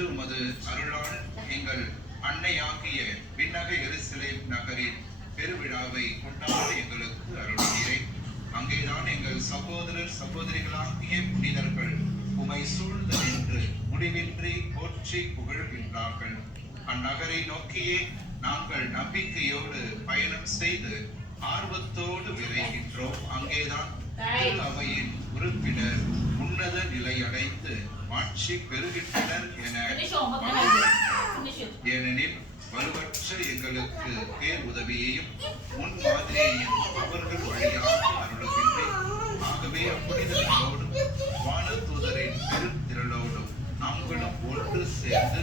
உமது அருளால் எங்கள் அன்னையாகிய விண்ணக எருசலேம் நகரின் பெருவிழாவை கொண்டாட எங்களுக்கு அருளினீரே. அங்கேதான் எங்கள் சகோதரர் சகோதரிகளாகிய புனிதர்கள் உமை சூழ்ந்து நின்று முடிவின்றி போற்றி புகழ்கின்றார்கள். அந்நகரை நோக்கியே நாங்கள் நம்பிக்கையோடு பயணம் செய்து ஆர்வத்தோடு விரைகின்றோம். அங்கேதான் அவையின் உறுப்பினர் உன்னத நிலை அடைந்து மாட்சி பெறுகின்றனர் என, ஏனெனில் வலுவற்ற எங்களுக்கு பேர் உதவியையும் முன்மாதிரியையும் அவர்கள் வழியாக அருளுகின்றேன். ஆகவே அப்புனிதர்களோடும் வானதூதரின் பெருந்திரளோடும் நாங்களும் ஒன்று சேர்ந்து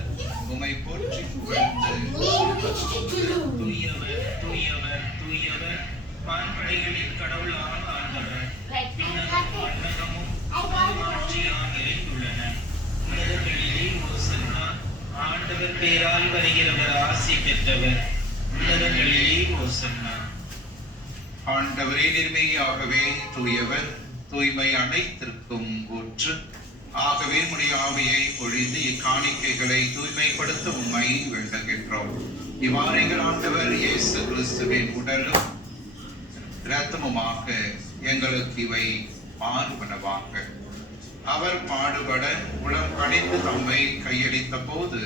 உமை போற்றி புகழ்ந்து, தூயவர் தூயவர் தூயவர் வான்படைகளின் கடவுளான ஆண்டவர், விண்ணகமும் ஆட்சியாக நிறைந்துள்ளன. உன்னதங்களிலே ஓசன்னா. ஆண்டவர் பேரால் வருகிறவர் ஆசி பெற்றவர். உன்னதங்களிலே ஓசன்னா. ஆண்டவரே நிர்மையாகவே தூயவர், தூய்மை அனைத்திற்கும் ஊற்று. ஆகவே உம்முடைய ஆவியை பொழிந்து இக்காணிக்கைகளை தூய்மைப்படுத்த உம்மை வேண்டுகின்றோம். இவ்வாறு எங்கள் ஆண்டவர் இயேசு கிறிஸ்துவின் உடலும் இரத்தமுமாக எங்களுக்கு இவை மாறுபனவாக. அவர் பாடுபட உளம் கனிந்து தம்மை கையளித்த போது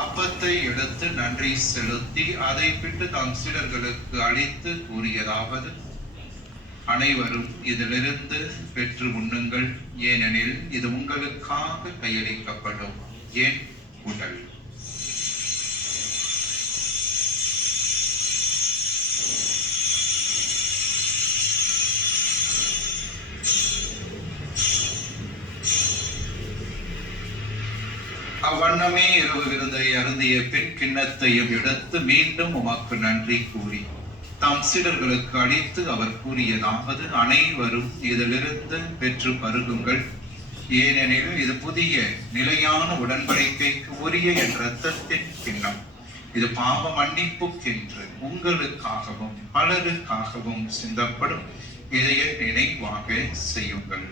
அப்பத்தை எடுத்து நன்றி செலுத்தி அதை பிட்டு தம் சீடர்களுக்கு அளித்து கூறியதாவது: அனைவரும் இதிலிருந்து பெற்று உண்ணுங்கள், ஏனெனில் இது உங்களுக்காக கையளிக்கப்படும் என் உடல். அவ்வண்ணமே இரவு விருந்தை அருந்திய பின் கிண்ணத்தையும் எடுத்து மீண்டும் உமக்கு நன்றி கூறி தாம் சீடர்களுக்கு அளித்து அவர் கூறியதாவது: அனைவரும் இதிலிருந்து பெற்று பருகுங்கள், ஏனெனில் இது புதிய நிலையான உடன்படிக்கைக்கு உரிய என் இரத்தத்தின் கிண்ணம். இது பாவ மன்னிப்புக்கென்று உங்களுக்காகவும் பலருக்காகவும் சிந்தப்படும். இதை நினைவாக செய்யுங்கள்.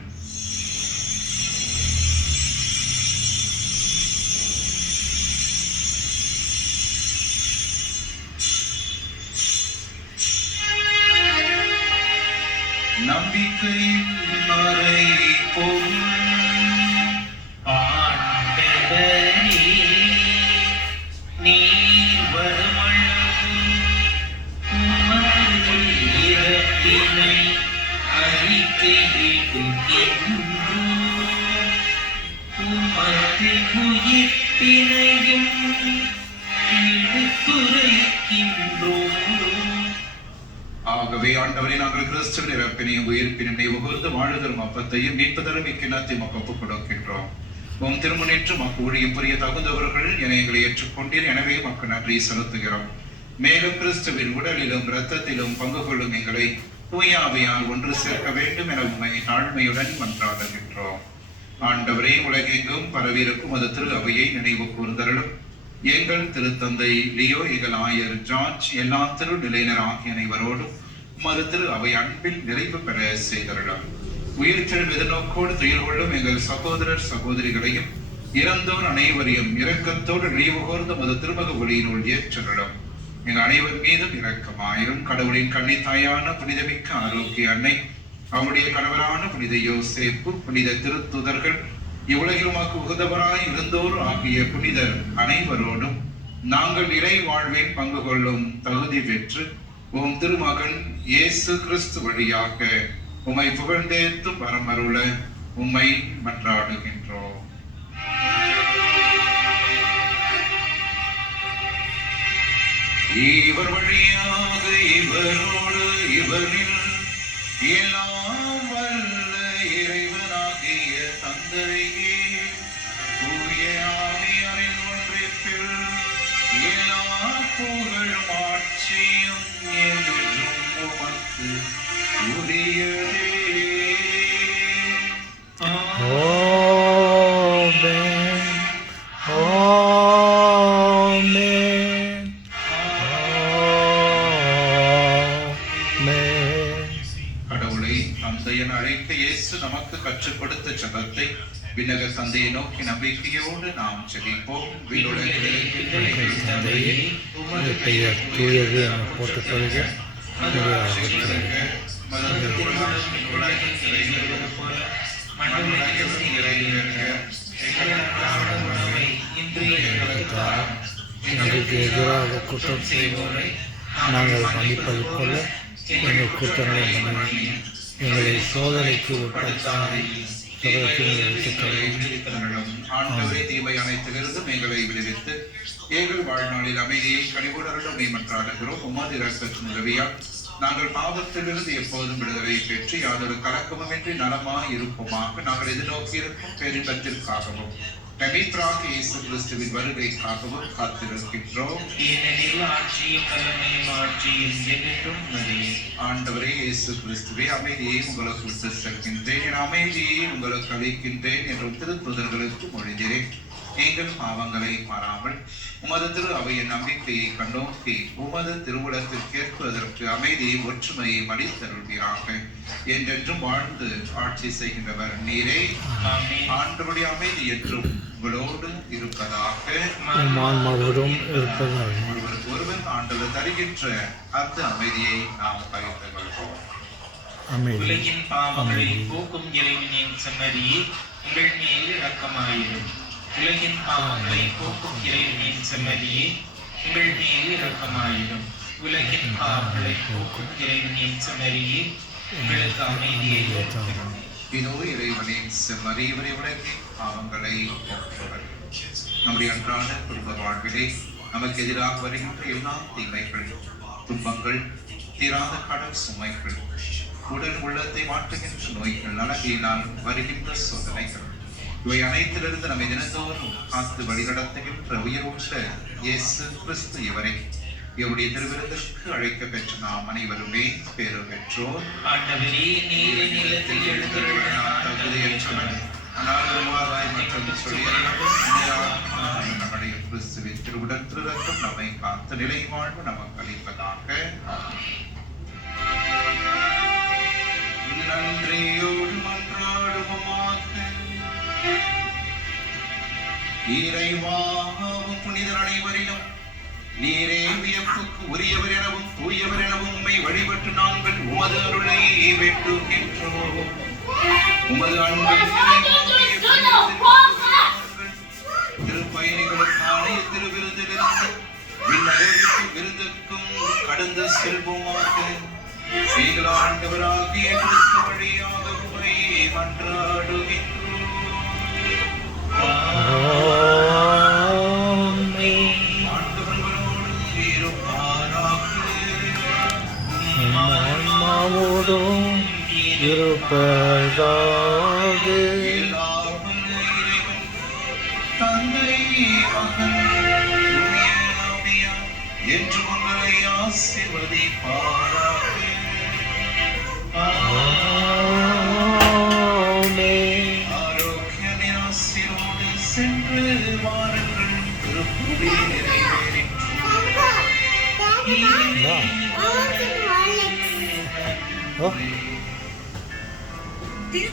நம்பிக்கையின் மறை பொருள் ஆண்டவரே, நீர் வருமளவும் உமது இறப்பினை அறிக்கையிடுகின்றோம். உமது உயிர்ப்பினையும் எடுத்துரைக்கின்றோம். ஆகவே ஆண்டவரே, நாங்கள் கிறிஸ்துவின் இறப்பினையும் உயிர்ப்பினை நினைவுகூர்ந்து வாழுதலும் அப்பத்தையும் மீட்புதலும் இக்கிண்ணத்தை ஒப்புக் கொடுக்கின்றோம். உம் திருமுன்னேற்று மக்கு ஊழியம் புரிய தகுந்தவர்கள் என எங்களை ஏற்றுக்கொண்டீர். எனவே மக்கு நன்றி செலுத்துகிறோம். மேலும் கிறிஸ்துவின் உடலிலும் இரத்தத்திலும் பங்கு கொள்ளும் எங்களை தூயாவையால் ஒன்று சேர்க்க வேண்டும் என உண்மை தாழ்மையுடன் மன்றாடுகின்றோம். ஆண்டவரே, உலகெங்கும் பரவியிருக்கும் அது திரு அவையை நினைவு கூர்ந்தருளும். எங்கள் திருத்தந்தை லியோ, எங்கள் ஆயர் ஜார்ஜ், எல்லா திரு நிலையினர் ஆகிய அனைவரோடும் மறு திரு அவை அன்பில் நிறைவு பெற செய்தருளும். உயிர்த்தெழும் எதிர்நோக்கோடு துயில் கொள்ளும் எங்கள் சகோதரர் சகோதரிகளையும் இறந்தோர் அனைவரையும் இரக்கத்தோடு நினைவு கூர்ந்து மது திருமக ஒளியினுள் ஏற்றருளும். எங்கள் அனைவர் மீதும் இரக்கமாயிரும். கடவுளின் கன்னி தாயான புனிதமிக்க ஆரோக்கிய அன்னை, அவருடைய கணவரான புனித யோசேப்பு, புனித திருத்துதர்கள், இவ்வுலகில் உமக்கு உகந்தவராய் இருந்தோர் ஆகிய புனிதர் அனைவரோடும் நாங்கள் இறை வாழ்வில் பங்கு கொள்ளும் தகுதி பெற்று உம் திருமகன் இயேசு கிறிஸ்து வழியாக உம்மை புகழ்ந்தேத்தும் வரமருள உம்மை மன்றாடுகின்றோம். இவர் வழியாக இவரோடு இவரில் எல்லாம் வல்ல இறைவனாகிய தந்தையே, தூய ஆவியாரின் ஒன்றிப்பில் எல்லா புகழும் ஆட்சியும் என்றும் உமக்கு உரியதே. கடவுளை நம் செயல் அழைக்க இயேசு நமக்கு கற்றுக் கொடுத்த ஜெபத்தை விண்ணக தந்தையை நோக்கி நம்பிக்கையோடு நாம் செபிப்போம். தந்தையே, உமது பெயர் தூயது என போட்டுக் கொள்க. எங்களுக்கு எதிராக குற்றம் செய்வோரை நாங்கள் மன்னிப்பது போல எங்கள் குற்றங்களை மன்னியும். எங்களை சோதனைக்கு உட்படுத்தாமல் ஆண்டவரே, தீமை அனைத்திலிருந்தும் எங்களை விடுவித்து எங்கள் வாழ்நாளில் அமைதியை கனிவுடருடன் மேம்பற்றாடுகிறோம். உமது இரக்கத்தின் உதவியால் நாங்கள் பாவத்திலிருந்து எப்போதும் விடுதலை பெற்று யாதொரு கலக்கமுமின்றி நலமாய் இருப்போமாக நாங்கள் எதிர்நோக்கி இருக்கும் பெரும்பத்திற்காகவும் மீட்பராக இயேசு கிறிஸ்துவின் வருகைக்காகவும் காத்திருக்கின்றோம். ஆண்டவரே இயேசு கிறிஸ்துவே, அமைதியை உங்களுக்கு விட்டு செல்கின்றேன், என் அமைதியை உங்களுக்கு அளிக்கின்றேன் என்றும் திருத்தூதர்களுக்கு மொழிகிறேன். எங்கள் பாவங்களை மாறாமல் உமது திரு அவையின் நம்பிக்கையை கண்டோக்கி உமது திருவுளத்திற்கேற்பதற்கு அமைதியை ஒற்றுமையை அளித்தருள்வீராக. என்றென்றும் வாழ்ந்து ஆட்சி செய்கின்றவர் நீரே. ஆண்டவருடைய அமைதி என்றும் உங்களோடு இருப்பதாக. ஒருவர் ஆண்டவர் தருகின்ற அந்த அமைதியை நாம் பகிர்ந்து கொள்வோம். உலகின் பாவங்களை போக்கும் இறைவனின் செம்மறியே, உங்கள் மீது இரக்கமாயிரும். உலகின் பாவங்களை போக்கும் இறைவனின் செம்மறியே, உங்கள் மீது இரக்கமாயிரும். உலகின் பாவங்களை போக்கும் இறைவனின் செம்மறியே, உங்களுக்கு அமைதியை ஏற்படும். இதோ இறைவனின் செம்மறி, இவரை உலகி பாவங்களை போக்குபவர். நம்முடைய அன்றாட குடும்ப வாழ்விலே நமக்கு எதிராக வருகின்ற எல்லா தீமைகள், துன்பங்கள், தீராத கடல் சுமைகள், உடல் உள்ளத்தை மாற்றுகின்ற நோய்கள், அழகினால் வருகின்ற சோதனைகள், இவை அனைத்திலிருந்து நம்மை தினந்தோறும் காத்து வழிநடத்துகின்ற உயிருள்ள இயேசு கிறிஸ்து இவரை இவருடைய திருவிருந்திற்கு அழைக்க பெற்ற நாம் அனைவருமே பேறு பெற்றோர். ஆண்டவரே, நீர் நிலத்தில் எழுந்தருளினார். நம்முடைய கிறிஸ்துவின் திருவுடல் திருரத்தம் நம்மை காத்து நிலை வாழ்வு நமக்கு அளிப்பதாக. நன்றியோடு மன்றாடுவோமாக. இறைவா, புனிதர் அனைவரிலும் நீரே வியப்புக்கு உரியவர் எனவும் தூயவர் எனவும் உம்மை வழிபட்டு நாங்கள் உமது அருளை வேண்டுகின்றோம். உமது அன்பை திருப்பயணிகளுக்கான திருவிருந்திலிருந்து விருந்துக்கும் கடந்து செல்வோமாக. நீங்கள் ஆண்டவராகிய கிறிஸ்து வழியாக உம்மை மன்றாடுகின்றோம். இருப்பதாக. தந்தை, மகன், என்று உங்களை ஆசீர்வதிப்பாராக. ஆரோக்கிய நிராசிரோடு சென்று வாருங்கள். திருப்பதி நிறைவேறிற்று.